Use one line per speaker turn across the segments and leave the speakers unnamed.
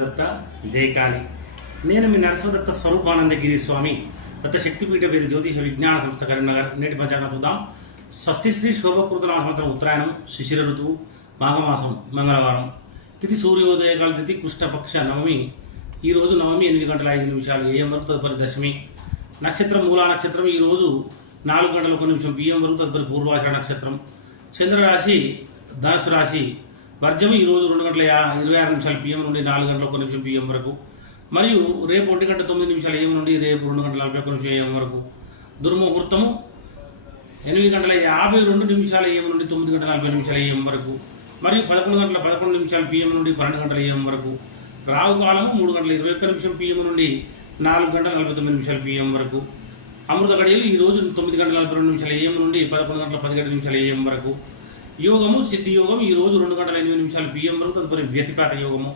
దత్త జయకాళి. నేను మీ స్వరూపానంద స్వరూపానందగిరి స్వామి. దత్త శక్తిపీఠ వేద జ్యోతిష విజ్ఞాన సంస్థ కరీంనగర్. నేటి పంచాంగం చూద్దాం. స్వస్తి శ్రీ సంవత్సరం ఉత్తరాయణం శిశిర ఋతువు మాఘమాసం మంగళవారం. తిథి సూర్యోదయకాల తిథి కృష్ణపక్ష నవమి. ఈరోజు నవమి ఎనిమిది గంటల ఐదు నిమిషాలు ఏఎం వరకు తదుపరి దశమి. నక్షత్రం మూలా నక్షత్రం. ఈరోజు నాలుగు గంటల ఒక నిమిషం పిఎం వరకు తదుపరి పూర్వాషాఢ నక్షత్రం. చంద్రరాశి ధనుసు రాశి భర్జము ఈరోజు రెండు గంటల ఇరవై ఆరు నిమిషాలు పిఎం నుండి నాలుగు గంటల ఒక నిమిషం పిఎం వరకు. మరియు రేపు ఒంటి గంట తొమ్మిది నిమిషాల ఏం నుండి రేపు రెండు గంటల నలభై ఒక్క నిమిషం ఏం వరకు. దుర్ముహూర్తము ఎనిమిది గంటల యాభై రెండు నిమిషాల ఏం నుండి తొమ్మిది గంటల నలభై నిమిషాల ఏం వరకు. మరియు పదకొండు గంటల పదకొండు నిమిషాలు పిఎం నుండి పన్నెండు గంటల ఏం వరకు. రావు కాలము మూడు గంటల ఇరవై ఒక్క నిమిషం పిఎం నుండి నాలుగు గంటల నలభై తొమ్మిది నిమిషాల పిఎం వరకు. అమృత గడియలు ఈరోజు తొమ్మిది గంటల నలభై రెండు నిమిషాల ఏం నుండి పదకొండు గంటల పదిహేడు నిమిషాల ఏం వరకు. యోగము సిద్ధి యోగం ఈ రోజు రెండు గంటల ఎనిమిది నిమిషాలు పిఎం వరకు తదుపరి వ్యతిపాత యోగము.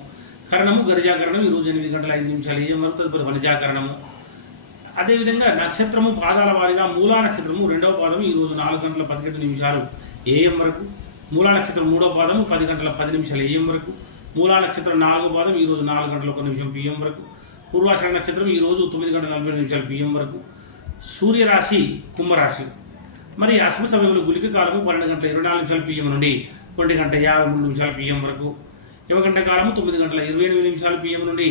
కరణము గరిజాకరణం ఈ రోజు ఎనిమిది గంటల ఐదు నిమిషాలు ఏఎం వరకు తదుపరి వనిజాకరణము. అదేవిధంగా నక్షత్రము పాదాల వారిగా మూలా నక్షత్రము రెండవ పాదము ఈ రోజు నాలుగు గంటల పదిహేడు నిమిషాలు ఏఎం వరకు. మూలా నక్షత్రం మూడవ పాదము పది గంటల పది నిమిషాలు ఏఎం వరకు. మూలా నక్షత్రం నాలుగో పాదం ఈ రోజు నాలుగు గంటల ఒక నిమిషం పిఎం వరకు. పూర్వాషాఢ నక్షత్రం ఈ రోజు తొమ్మిది గంటల నలభై నిమిషాలు పిఎం వరకు. సూర్యరాశి కుంభరాశి. మరి అశుభ సమయంలో గులిక కాలము పన్నెండు గంటల ఇరవై నాలుగు నిమిషాల పిఎం నుండి ఒంటి గంట యాభై మూడు నిమిషాల పిఎం వరకు. యువగంట కాలము తొమ్మిది గంటల ఇరవై ఎనిమిది నిమిషాల పిఎం నుండి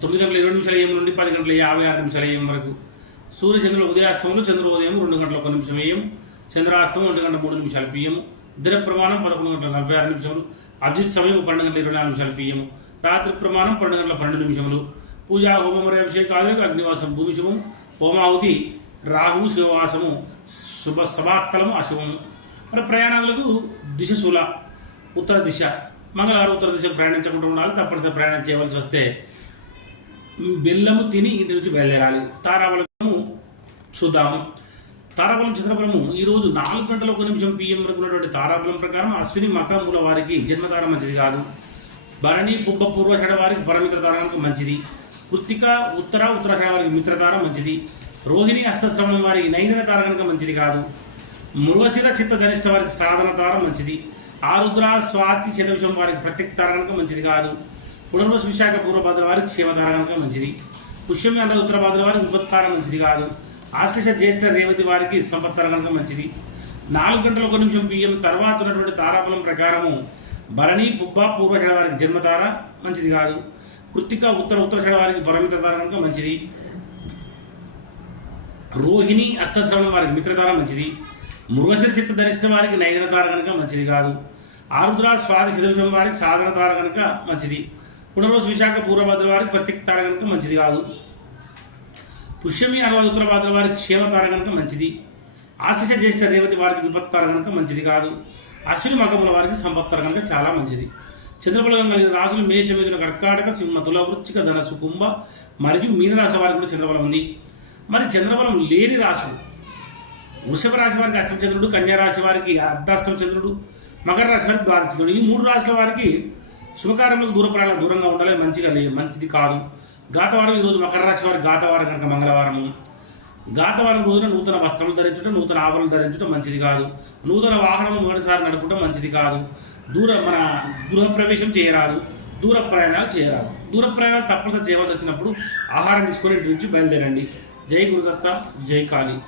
తొమ్మిది గంటల ఇరవై నిమిషాల ఏం నుండి పది గంటల యాభై ఆరు నిమిషాల ఏం వరకు. సూర్య చంద్రుల ఉదయాస్తమంలో చంద్రోదయం రెండు గంటల ఒక నిమిషం ఏం చంద్రాస్తం ఒంటి గంట మూడు నిమిషాలు పిఎం దిన ప్రమాణం పదకొండు గంటల నలభై ఆరు నిమిషాలు అభిజిత్ సమయం పన్నెండు గంటల ఇరవై నాలుగు నిమిషాలు పిఎం రాత్రి ప్రమాణం పన్నెండు గంటల పన్నెండు నిమిషములు. పూజా హోమం మరియు అగ్నివాసం భూమిశుభం హోమావతి రాహు శివవాసము శుభ సభాస్థలము అశుభము. మరి ప్రయాణాలకు దిశ శూల ఉత్తర దిశ. మంగళవారం ఉత్తర దిశ ప్రయాణించకుండా ఉండాలి తప్పనిసరి ప్రయాణం చేయవలసి వస్తే బెల్లము తిని ఇంటి నుంచి బయలుదేరాలి. తారాబలము చూద్దాము. తారాబలం చంద్రబలము ఈ రోజు నాలుగు గంటల ఒక నిమిషం పిఎం వరకు ఉన్నటువంటి తారాబలం ప్రకారం అశ్విని మకముల వారికి జన్మతార మంచిది కాదు. భరణి పుబ్బ పూర్వషడ వారికి పరమిత్రతారానికి మంచిది. కృత్తిక ఉత్తర ఉత్తరాషడ వారికి మిత్రతార మంచిది. రోహిణి అష్టశ్రవణం వారి నైదన తార కనుక మంచిది కాదు. మృగశిర చిత్త ధనిష్ట వారికి సాధన తార మంచిది. ఆరుద్ర స్వాతి శతవిషం వారికి ప్రత్యేక తార కనుక మంచిది కాదు. పునర్వశ విశాఖ పూర్వభద్ర వారికి క్షేమధార కనుక మంచిది. పుష్యమి అంద ఉత్తరభద్ర వారికి విపత్తార మంచిది కాదు. ఆశ్లేష జ్యేష్ఠ రేవతి వారికి సంపత్తార కనుక మంచిది. నాలుగు గంటల ఒక నిమిషం పిఎం తర్వాత ఉన్నటువంటి తారాఫలం ప్రకారము భరణి పుబ్బ పూర్వశడ వారికి జన్మతార మంచిది కాదు. కృత్తిక ఉత్తర ఉత్తరశడ వారికి పరమిత తార కనుక మంచిది. రోహిణి అస్తశ్రవణం వారికి మిత్రతార మంచిది. మృగశిర చిత్త ధరిష్ట వారికి నైదనతార కనుక మంచిది కాదు. ఆరుద్ర స్వాది శిదవిషం వారికి సాధనతార కనుక మంచిది. పునరోజు విశాఖ పూర్వభద్ర వారికి ప్రత్యేక తార కనుక మంచిది కాదు. పుష్యమి అరవై ఉత్తర భాద్ర వారికి క్షేమతార కనుక మంచిది. ఆశిష జ్యేష్ఠ రేవతి వారికి విపత్తార కనుక మంచిది కాదు. అశ్విని మకముల వారికి సంపత్తార కనుక చాలా మంచిది. చంద్రబలం కలిగిన రాసులు మేష కర్కాటక సింహ తుల వృచ్చిక ధనసు కుంభ మరియు మీనరాశి వారికి కూడా చంద్రబలం ఉంది. మరి చంద్రబలం లేని రాశులు వృషభ రాశి వారికి అష్టమచంద్రుడు కన్యా రాశి వారికి అర్ధాష్టమ చంద్రుడు మకర రాశి వారికి ద్వాదశచంద్రుడు ఈ మూడు రాశుల వారికి శుభకార్యములకు దూర ప్రయాణాలకు దూరంగా ఉండాలి మంచిగా లే మంచిది కాదు. గాతవారం ఈరోజు మకర రాశి వారి గాతవారం కనుక మంగళవారము. గాతవారం రోజున నూతన వస్త్రములు ధరించడం నూతన ఆభరణలు ధరించడం మంచిది కాదు. నూతన వాహనం మొదటిసారి నడుపుకోవడం మంచిది కాదు. దూర మన గృహప్రవేశం చేయరాదు దూర ప్రయాణాలు చేయరాదు. దూర ప్రయాణాలు తప్పనిసరి చేయవలసి వచ్చినప్పుడు ఆహారం తీసుకొని ఇంటి నుంచి బయలుదేరండి. जय गुरुदत्ता जय काली।